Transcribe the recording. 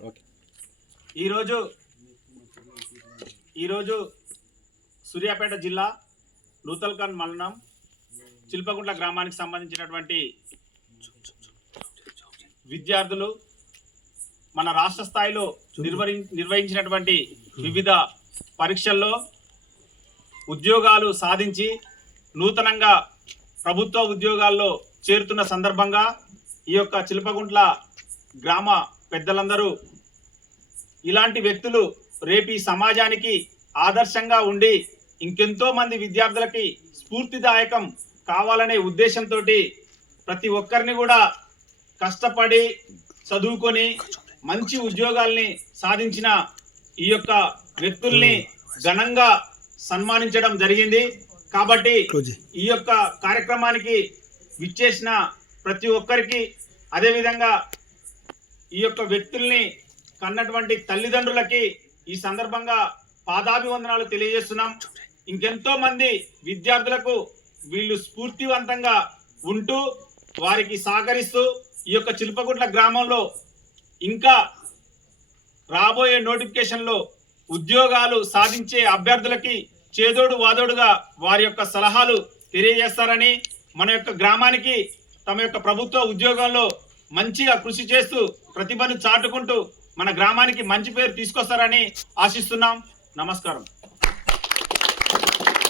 Okay. ఈరోజు ఈరోజు సూర్యాపేట జిల్లా నూతల్కన్ మండలం చిల్పగుంట్ల గ్రామానికి సంబంధించినటువంటి విద్యార్థులు మన రాష్ట్ర స్థాయిలో నిర్వహి నిర్వహించినటువంటి వివిధ పరీక్షల్లో ఉద్యోగాలు సాధించి నూతనంగా ప్రభుత్వ ఉద్యోగాల్లో చేరుతున్న సందర్భంగా ఈ యొక్క చిల్పగుంట్ల గ్రామ పెద్దలందరూ ఇలాంటి వ్యక్తులు రేపు ఈ సమాజానికి ఆదర్శంగా ఉండి ఇంకెంతో మంది విద్యార్థులకి స్ఫూర్తిదాయకం కావాలనే ఉద్దేశంతో ప్రతి ఒక్కరిని కూడా కష్టపడి చదువుకొని మంచి ఉద్యోగాల్ని సాధించిన ఈ యొక్క వ్యక్తుల్ని ఘనంగా సన్మానించడం జరిగింది. కాబట్టి ఈ యొక్క కార్యక్రమానికి విచ్చేసిన ప్రతి ఒక్కరికి అదేవిధంగా ఈ యొక్క వ్యక్తుల్ని కన్నటువంటి తల్లిదండ్రులకి ఈ సందర్భంగా పాదాభివందనాలు తెలియజేస్తున్నాం. ఇంకెంతో మంది విద్యార్థులకు వీళ్ళు స్ఫూర్తివంతంగా ఉంటూ వారికి సహకరిస్తూ ఈ యొక్క చిలుపగుట్ల గ్రామంలో ఇంకా రాబోయే నోటిఫికేషన్లో ఉద్యోగాలు సాధించే అభ్యర్థులకి చేదోడు వాదోడుగా వారి యొక్క సలహాలు తెలియజేస్తారని మన యొక్క గ్రామానికి తమ యొక్క ప్రభుత్వ ఉద్యోగాల్లో మంచిగా కృషి చేస్తూ ప్రతిభను చాటుకుంటూ మన గ్రామానికి మంచి పేరు తీసుకొస్తారని ఆశిస్తున్నాం. నమస్కారం.